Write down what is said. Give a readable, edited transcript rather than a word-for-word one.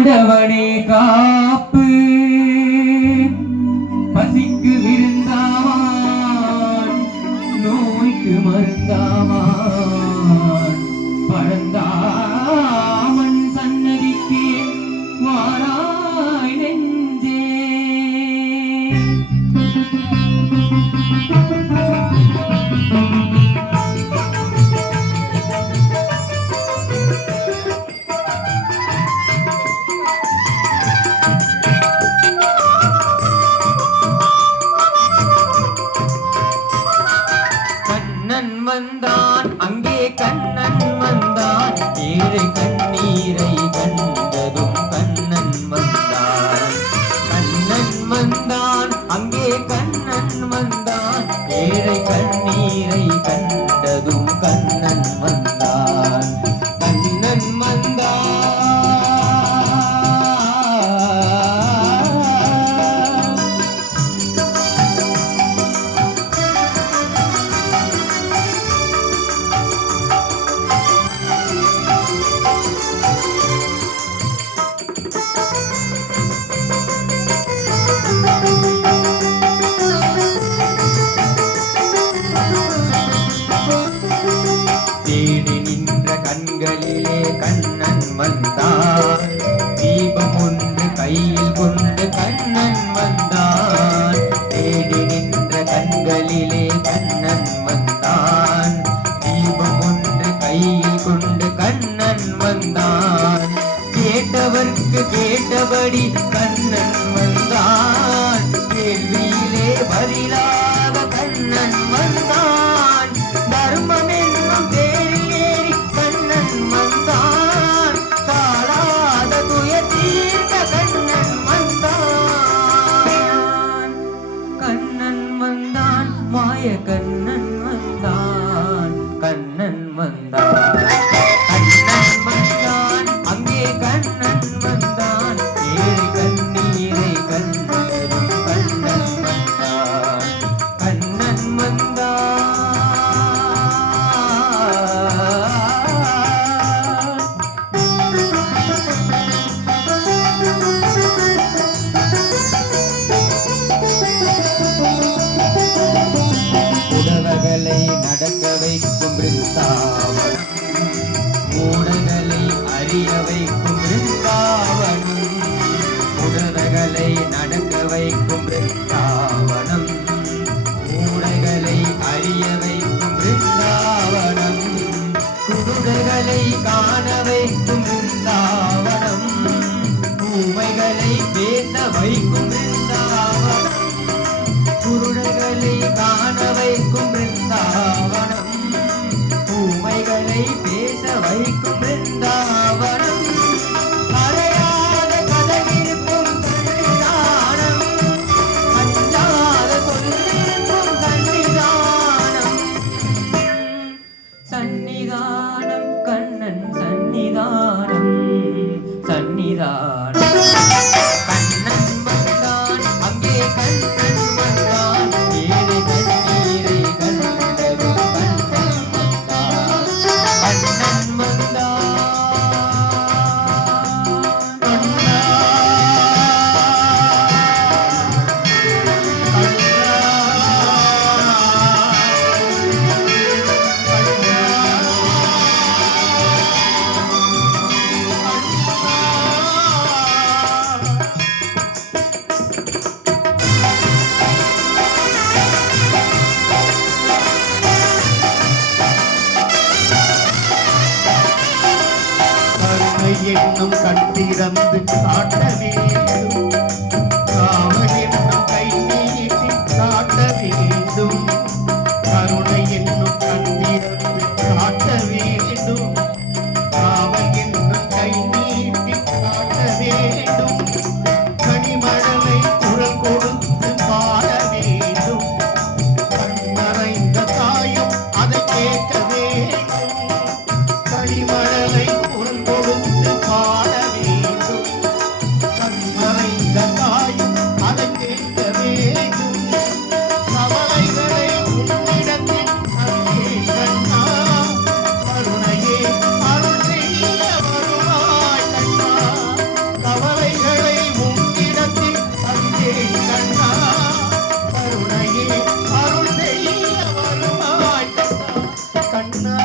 ஆண்டவனே காப்பு பசிக்கு விருந்தாவான் நோய்க்கு மருந்தாவான் பழந்தாமன் சன்னதிக்கு வாராய் நெஞ்சே. வந்தான் அங்கே கண்ணன் வந்தான் ஏழை கண்ணீரை கண்டதும் கண்ணன் வந்தான். கண்ணன் வந்தான் அங்கே கண்ணன் வந்தான் ஏழை கண்ணீரை கண்டதும் கண்ணன் வந்தான். கண்ணன் வந்தான் தேடி நின்ற கண்களிலே கண்ணன் வந்தான். தீபம் ஒன்று கையில் கொண்டு கண்ணன் வந்தான். தேடி நின்ற கண்களிலே கண்ணன் வந்தான். தீபம் ஒன்று கையில் கொண்டு கண்ணன் வந்தான். கேட்டவர்க்கு கேட்டபடி கண்ணன் வந்தான். கேள்வியிலே பதிலாக கண்ணன் வந்தான். தர்மம் என்னும் தேரில் ஏறி கண்ணன் வந்தான். தாழாத துயர் தீர்த்த கண்ணன் வந்தான். கண்ணன் வந்தான் மாய கண்ணன் வந்தான். கண்ணன் வந்தான் கண்ணன் வந்தான் அங்கே கண்ணன் வந்தான் ஏழை கண்ணீரை கண்டதும் கண்ணன் வந்தான். கண்ணன் வந்தான் உடவகளை நடக்க வைக்கும் பிருந்தாவனம். மூடகளை அறிய வைக்கும் பிருந்தாவனம். உடவகளை நடக்க வைக்கும் பிருந்தாவனம். மூடகளை அறிய வைக்கும் பிருந்தாவனம். குருடர்களை காண வைக்கும் பிருந்தாவனம். ஊமைகளை பேச வைக்கும் பிருந்தாவனம். குருடர்களை காண வைக்கும் பிருந்தாவனம். ஊமைகளை பேச வைக்கும் பிருந்தாவனம். அறையாத கதவிருக்கும் சன்னிதானம். அஞ்சாத சொல்லிருக்கும் சன்னிதானம். சன்னிதானம் கண்ணன் சன்னிதானம். சன்னிதானம் கண்ணன் வந்தான் அங்கே கண்ணன் வந்தான் ஏழை கண்ணீரை கண்டதும் கண்ணன் வந்தான். கண்ணன் வந்தான் என்னும் கட்டிறந்து காட்ட வேண்டும். காவல் என்னும் கை நீட்டி காட்ட வேண்டும். கருணை என்னும் கட்டிறந்து காட்ட வேண்டும். காவல் என்னும் கை நீட்டி காட்ட வேண்டும். கனிமழலை குரல் கொடுத்து பாட வேண்டும். கண்மறைந்த தாயும் அதை கேட்க வேண்டும். கனிமழலை குரல் கொடுத்து பாட வேண்டும். கண்மறைந்த தாயும் அதை கண்ணா